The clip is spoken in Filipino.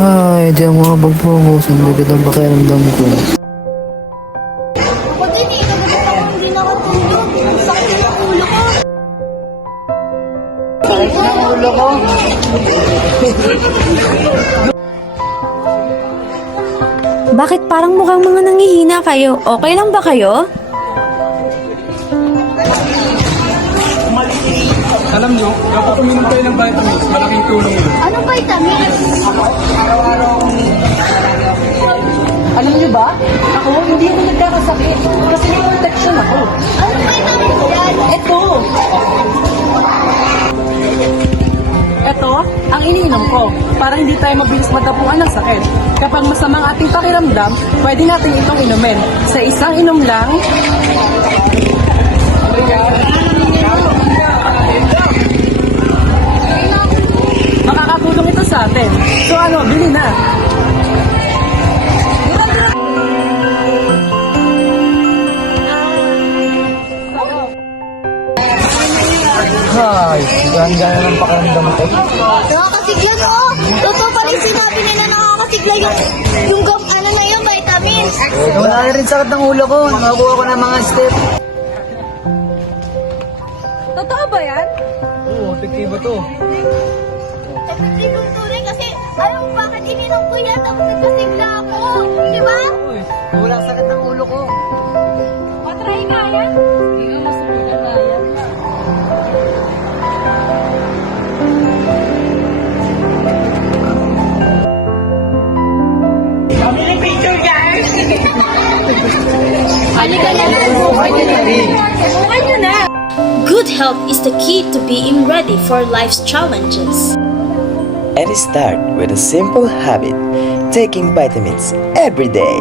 Ay, di ako makapag-focus. Ang bigat ang pakiramdam ko. Ako din eh, nagalit ako hindi nakatulog. Ang sakit ng ulo ko. Sakit ng ulo ko. Bakit parang mukhang mga nangihina kayo? Okay lang ba kayo? Alam nyo, dapat uminom kayo ng vitamins. Malaking tulong yun. Anong vitamins? Alam niyo ba? Ako, hindi ako nagkakasakit. Kasi may protection ako. Anong vitamins yan? Ito, ang iniinom ko. Para hindi tayo mabilis matapuan ng sakit. Kapag masamang ating pakiramdam, pwede natin itong inumin. Sa isang inom lang, makakatulong ito sa atin. So ano, bili na. Ay, ganda ng pakiramdam ko. Nakakasigla ko. Totoo pala yung sinabi nila nakakasigla yung ano na yun, vitamins. Wala na rin sakit ng ulo ko. Nakakuha ko ng mga step. Totoo ba yan? Oo, epektibo to. Epektibo to rin kasi alam mo bakit ininom ko yan tapos nagkasigla ako. Di ba? Uy, wala sakit ng ulo ko. Matry nga yan. Hindi nga masubukan na yan. Halika na lang. Bukan nyo na. Good health is the key to being ready for life's challenges. And start with a simple habit, taking vitamins every day.